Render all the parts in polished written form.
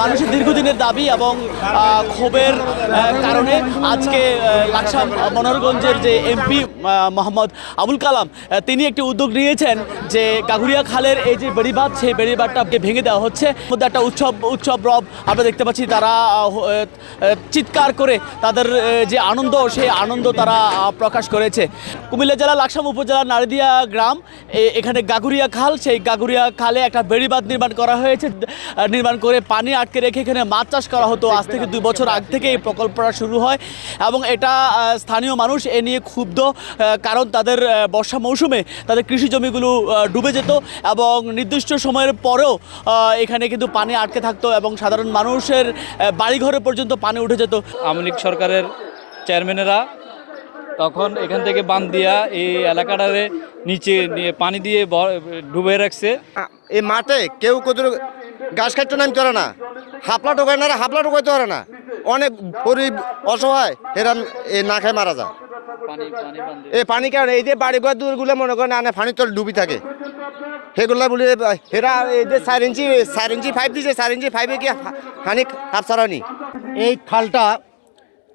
মানুষের দীর্ঘদিনের দাবি এবং ক্ষোভের কারণে আজকে লাকসাম মনোহরগঞ্জের যে এমপি মোহাম্মদ আবুল কালাম তিনি একটি উদ্যোগ নিয়েছেন যে গাঘুরিয়া খালের এই যে বেড়িবাঁধ সেই বেড়িবাঁধটাকে ভেঙে দেওয়া হচ্ছে। মধ্যে একটা উৎসব রব আমরা দেখতে পাচ্ছি, তারা চিৎকার করে তাদের যে আনন্দ সেই আনন্দ তারা প্রকাশ করেছে। কুমিল্লা জেলা লাকসাম উপজেলার নারদিয়া গ্রাম, এখানে গাঘুরিয়া খাল, সেই গাঘুরিয়া খালে একটা বেড়িবাঁধ নির্মাণ করা হয়েছে। নির্মাণ করে পানি আটকে রেখে এখানে মাছ চাষ করা হতো। আজ থেকে 2 বছর আগ থেকে এই প্রকল্পটা শুরু হয় এবং এটা স্থানীয় মানুষ এ নিয়ে ক্ষুব্ধ, কারণ তাদের বর্ষা মৌসুমে তাদের কৃষি জমিগুলো ডুবে যেত এবং নির্দিষ্ট সময়ের পরেও এখানে কিন্তু পানি আটকে থাকতো এবং সাধারণ মানুষের বাড়িঘরে পর্যন্ত পানি উঠে যেত। আওয়ামী লীগ সরকারের চেয়ারম্যানেরা তখন এখান থেকে বাঁধ দিয়া এই এলাকাটারে নিচে নিয়ে পানি দিয়ে ডুবে রাখছে। এই মাঠে কেউ কোথাও গাছ কাটতে নামতে পারে না, হাফলা ঢোকায় না, হাফলা ঢোকাইতে পারে না। অনেক গরিব অসহায় এরা না খায় মারা যায়। এই পানি কারণে এই যে বাড়ি ঘর দূরগুলো মনে করেন আনে পানির তল ডুবি থাকে, সেগুলা বলে এরা এই যে 4 ইঞ্চি পাইপ দিয়েছে, 4 ইঞ্চি পাইপে কি পানি হাফ ছাড়ানি। এই খালটা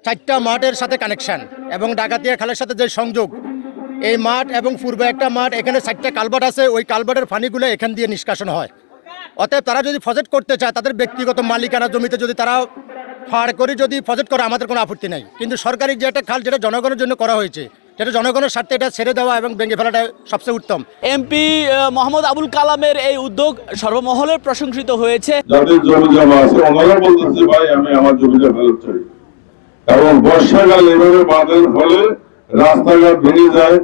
4টা মাঠের সাথে কানেকশন এবং ডাকাতিয়া খালের সাথে যে সংযোগ, এই মাঠ এবং পূর্বে একটা মাঠ, এখানে 4টা কালভার্ট আছে, ওই কালভার্টের পানিগুলো এখান দিয়ে নিষ্কাশন হয়। অতএব তারা যদি প্রজেক্ট করতে চায়, তাদের ব্যক্তিগত মালিকানা জমিতে যদি তারা ফাড় করে যদি প্রজেক্ট করে, আমাদের কোনো আপত্তি নাই। কিন্তু সরকারি যে একটা খাল যেটা জনগণের জন্য করা হয়েছে, যেটা জনগণের স্বার্থে, এটা ছেড়ে দেওয়া এবং ভেঙে ফেলাটা সবচেয়ে উত্তম। এমপি মোহাম্মদ আবুল কালামের এই উদ্যোগ সর্বমহলে প্রশংসিত হয়েছে। যাদের জমি জমা আছে ওনারা বলতেছে ভাই আমি আমার জমিটা ফেরত চাই, এবং বর্ষাকাল এভাবে বাঁধের ফলে রাস্তাঘাট ভেঙে যায়,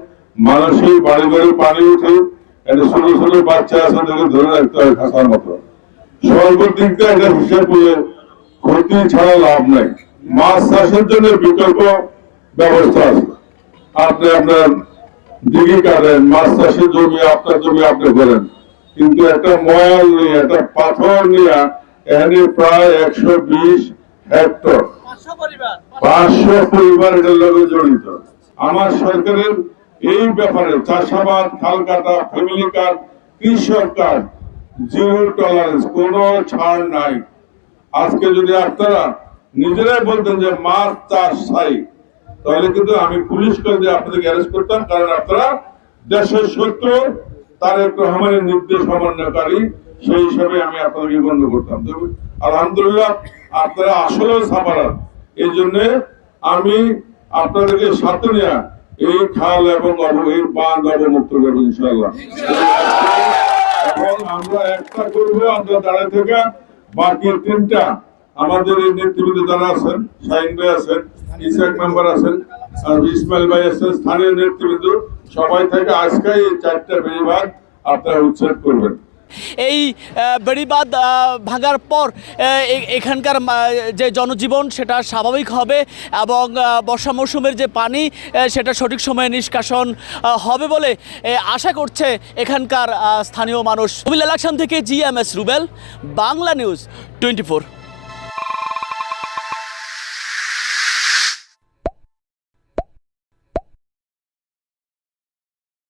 মানুষের বাড়ি বাড়ি পানি উঠে, একটা ছোট ছোট বাচ্চা আছে তাকে ধরে রাখতে হয় খাসার মতো। সর্বদিক দিয়ে একটা হিসাব করলে ক্ষতি ছাড়া লাভ নাই। মাছ চাষের জন্য বিকল্প ব্যবস্থা আছে। আপনি আপনার দিঘি কাটেন, মাছ চাষের জমি আপনার জমি আপনি করেন, কিন্তু একটা ময়াল নিয়ে একটা পাথর নিয়ে এখানে প্রায় 120 হেক্টর 500 পরিবার এটার লগে জড়িত। আমার সরকারের এই ব্যাপারে চাষাবাদ, খাল কাটা, ফ্যামিলি কার্ড, কৃষক কার্ড, 0 টলারেন্স, কোনো ছাড় নাই। আজকে যদি আপনারা নিজেরাই বলতেন যে মাছ চাষ চাই, তাহলে কিন্তু আমি পুলিশ করে দিয়ে আপনাদেরকে অ্যারেস্ট করতাম, কারণ আপনারা দেশের শত্রু, তারেক রহমানের নির্দেশ অমান্যকারী, সেই হিসাবে আমি আপনাদেরকে বন্ধ করতাম। আলহামদুলিল্লাহ আপনারা আসলে সাফারার, এই জন্য আমি আপনাদেরকে সাথে নিয়ে এই খাল এবং এই বাঁধ অবমুক্ত করবো ইনশাআল্লাহ। এবং আমরা একটা করবো, আমরা দাঁড়ায় থেকে বাকি 3টা আমাদের এই নেতৃবৃন্দ যারা আছেন, শাহিন ভাই আছেন, ইসহাক মেম্বার আছেন, ইসমাইল ভাই আছেন, স্থানীয় নেতৃবৃন্দ সবাই থেকে আজকে এই 4টা বেড়িবাঁধ আপনারা উচ্ছেদ করবেন। এই বেড়িবাঁধ ভাঙার পর এখানকার যে জনজীবন সেটা স্বাভাবিক হবে এবং বর্ষা মৌসুমের যে পানি সেটা সঠিক সময়ে নিষ্কাশন হবে বলে আশা করছে এখানকার স্থানীয় মানুষ। কুমিল্লা লাকসাম থেকে GMS রুবেল, বাংলা নিউজ 24।